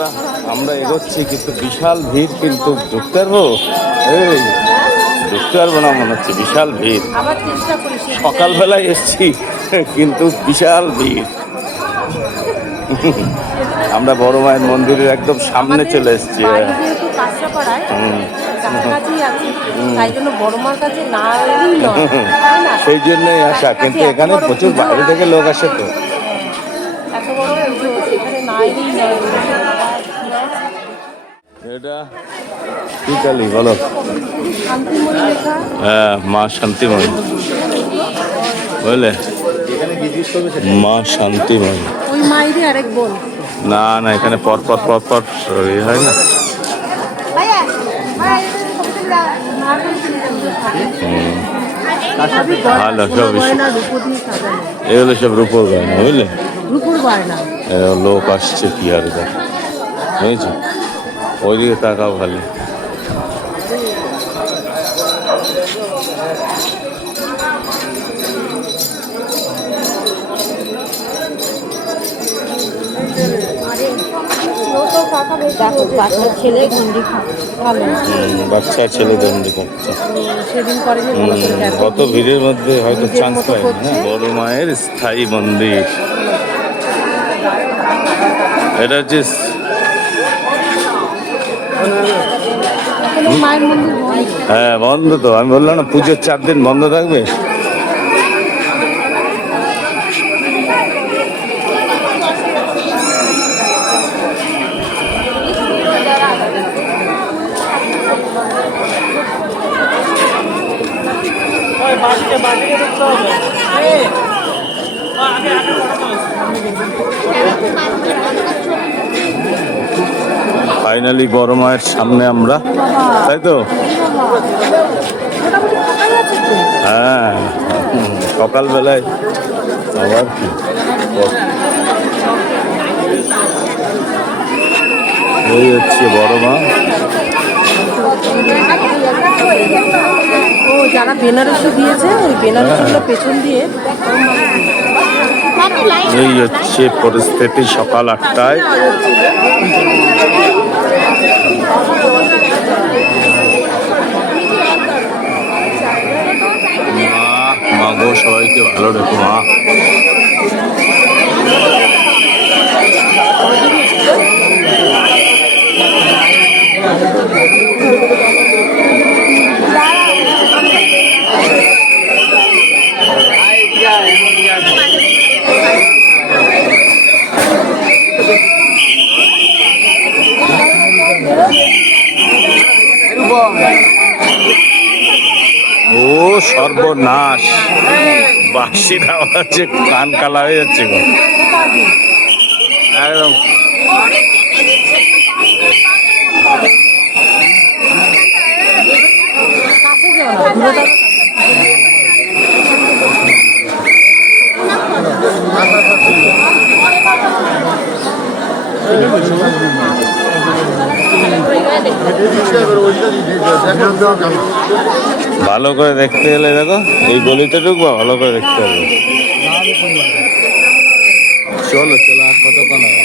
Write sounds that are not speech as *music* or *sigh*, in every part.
আমরা আমরা এগোচ্ছি কিন্তু বিশাল ভিড় কিন্তু ঢুকতে পারব এই ঢুকতে পারব না মনে হচ্ছে বিশাল ভিড়। সকালবেলায় এসছি কিন্তু বিশাল ভিড়। আমরা বড় মায়ের মন্দিরের একদম সামনে চলে এসেছি না? সেই জন্যই আসা কিন্তু এখানে প্রচুর বাইরে থেকে লোক আসে তো। এত বড় না এলেই এটা বলো। হ্যাঁ মা শান্তিময়ী। বুঝলে মা শান্তিময়ী। ওই মায়েরই আরেক বোন। না না এখানে পর পর পর পর ইয়ে হয় না। ভালো সব এগুলো সব রূপোর গয়না বুঝলে? লোক আসছে কি আর বুঝেছ? ওইদিকে তাকাও খালি। ছেলে ভালো বাচ্চা ছেলেদের মধ্যে খাচ্ছে। সেদিন করে যে ভালো করে দেখো। কত ভিড়ের মধ্যে হয়তো চান্স পাই করছে। বড় মায়ের স্থায়ী মন্দির। এটা হচ্ছে এখনও মায়ের মন্দির বন্ধ। হ্যাঁ বন্ধ তো। আমি বললাম না পুজোর চার দিন বন্ধ থাকবে? ফাইনালি বড় মায়ের সামনে আমরা তাই তো। হ্যাঁ সকালবেলায় আবার কি? এই হচ্ছে বড় মা। ও যারা বেনারসি দিয়েছে ওই বেনারসিগুলো পেছন দিয়ে এই হচ্ছে পরিস্থিতি সকাল আটটায় মা মা গো সবাইকে ভালো রেখো মা ও সর্বনাশ। বাসি দেওয়া হচ্ছে কান কালা হয়ে যাচ্ছে একদম। ভালো করে দেখতে গেলে দেখো, এই গলিতে ঢুকবো, ভালো করে দেখতে হবে। চলো চলো, আর কতক্ষণ হবে?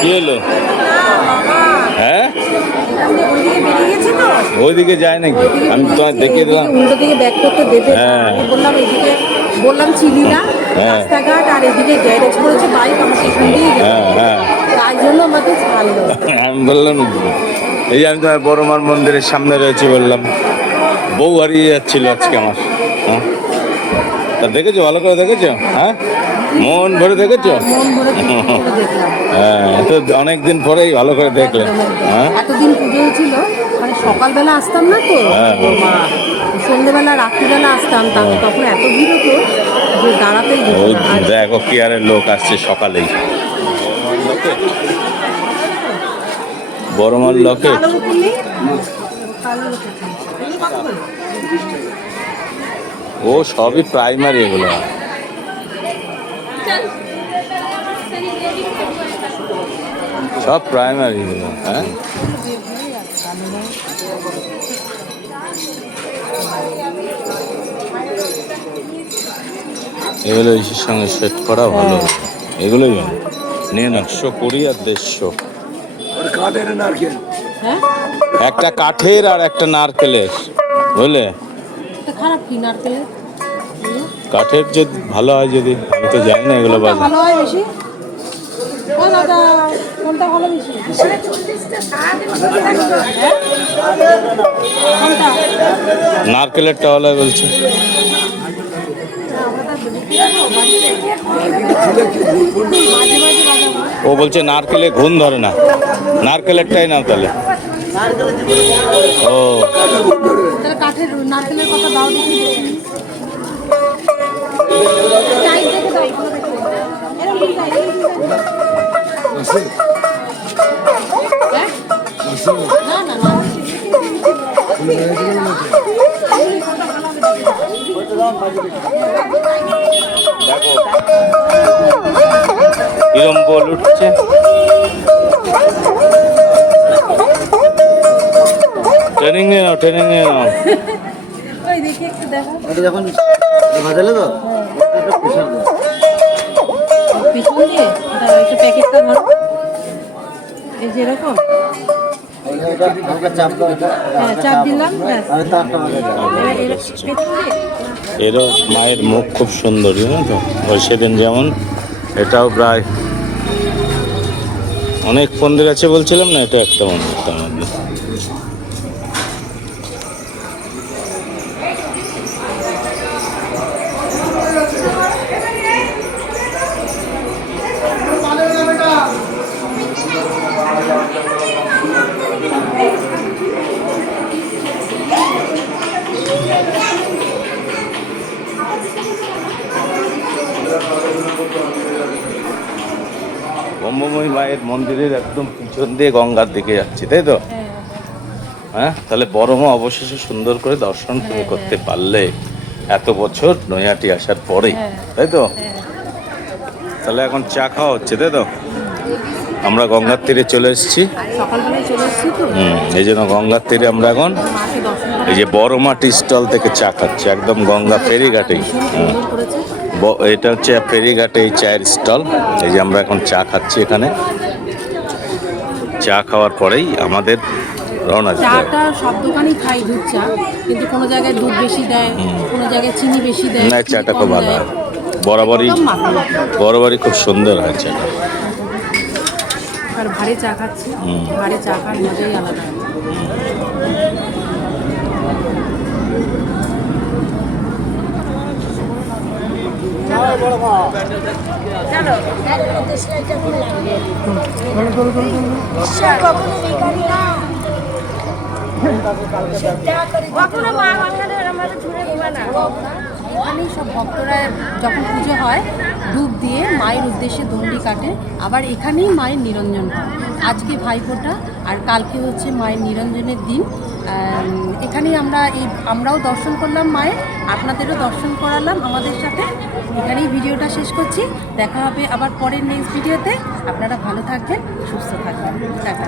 কি হলো হ্যাঁ ওইদিকে যায় আমি তোমায় দেখিয়ে দিলাম। হ্যাঁ। বললাম হ্যাঁ। হ্যাঁ আমি বললাম, এই আমি বড়মার মন্দিরের সামনে রয়েছি বললাম বউ হারিয়ে যাচ্ছিল আজকে আমার তা দেখেছ? ভালো করে দেখেছ? হ্যাঁ? মন ভরে দেখেছ? *laughs* হ্যাঁ তো অনেক দিন পরেই ভালো করে দেখলে। হ্যাঁ? এতদিন পুজো ছিল মানে সকালবেলা আসতাম না তো? হ্যাঁ। সন্ধ্যেবেলা রাত্রিবেলা আসতাম তা- তখন এত ভিড় হতো যে দাঁড়াতেই দেখো কি আরে লোক আসছে সকালেই। বড়মার লকেট। কালো লোকের ও সবই প্রাইমারি এগুলো। সব প্রাইমারি এগুলো হ্যাঁ? এগুলো ইসের সঙ্গে সেট করা ভালো। এগুলোই ভালো। নিয়ে একশো কুড়ি আর দেড়শো। একটা কাঠের আর একটা নারকেলের বুঝলে? এটা খারাপ কি নারকেলের? কাঠের যদি ভালো হয় যদি আমি তো জানি না এগুলো বাজার ভালো। হয় বেশি? ও কোনটা ভালো বেশি? নারকেলেরটা বলছে। ও বলছে নারকেলে ঘুণ ধরে না। নারকেলেরটাই নাও তাহলে। ও দাও দেখি চাই দেখে দাও ট্রেনিং নিয়ে নাও ট্রেনিং নিয়ে নাও। ওই দেখি একটু দেখো। এটা যখন ভাজালে তো? একটা প্রেশার দেয়। পিছন দিয়ে? দাঁড়াও, প্যাকেটটা ধরো। এই যে এরকম? এটা হালকা চাপ দাও। এটা হ্যাঁ এরও মায়ের মুখ খুব সুন্দর জানো তো? ওই সেদিন যেমন এটাও প্রায় অনেক মন্দির আছে বলছিলাম না এটা একটা মন্দির তার মধ্যে। ব্রহ্মময়ী মায়ের মন্দিরের একদম পিছন দিয়ে গঙ্গার দিকে যাচ্ছি তাই তো? হ্যাঁ হ্যাঁ। তাহলে বড় মা অবশেষে সুন্দর করে দর্শন তুমি করতে পারলে। এত বছর নৈহাটি আসার পরে হ্যাঁ। তাই তো? হ্যাঁ। তাহলে এখন চা খাওয়া হচ্ছে তাই তো? আমরা গঙ্গার তীরে চলে এসেছি। হুম এই জন্য গঙ্গার তীরে আমরা এখন এই যে বড় মাটি স্টল থেকে চা খাচ্ছি একদম গঙ্গা ফেরিঘাটেই হুম। এটা হচ্ছে ফেরিঘাটে এই চায়ের স্টল। এই যে আমরা এখন চা খাচ্ছি এখানে। চা খাওয়ার পরেই আমাদের রওনা চাটা সব দোকানেই খাই দুধ চা কিন্তু কোনো জায়গায় দুধ বেশি দেয় কোনো জায়গায় চিনি বেশি দেয় না চাটা খুব ভালো হয়। বরাবরই। বরাবরই খুব সুন্দর হয় চাটা। আর ভারী চা খাচ্ছি। ভারী চা খাওয়ার মজাই আলাদা। এখানেই সব ভক্তরা যখন পুজো হয় ডুব দিয়ে মায়ের উদ্দেশ্যে দণ্ডি কাটে, আবার এখানেই মায়ের নিরঞ্জন হয়। আজকে ভাইফোঁটা, আর কালকে হচ্ছে মায়ের নিরঞ্জনের দিন। এখানেই আমরা এই আমরাও দর্শন করলাম মায়ের, আপনাদেরও দর্শন করালাম আমাদের সাথে। এখানেই ভিডিওটা শেষ করছি। দেখা হবে আবার পরের নেক্সট ভিডিওতে আপনারা ভালো থাকবেন, সুস্থ থাকবেন। টাটা।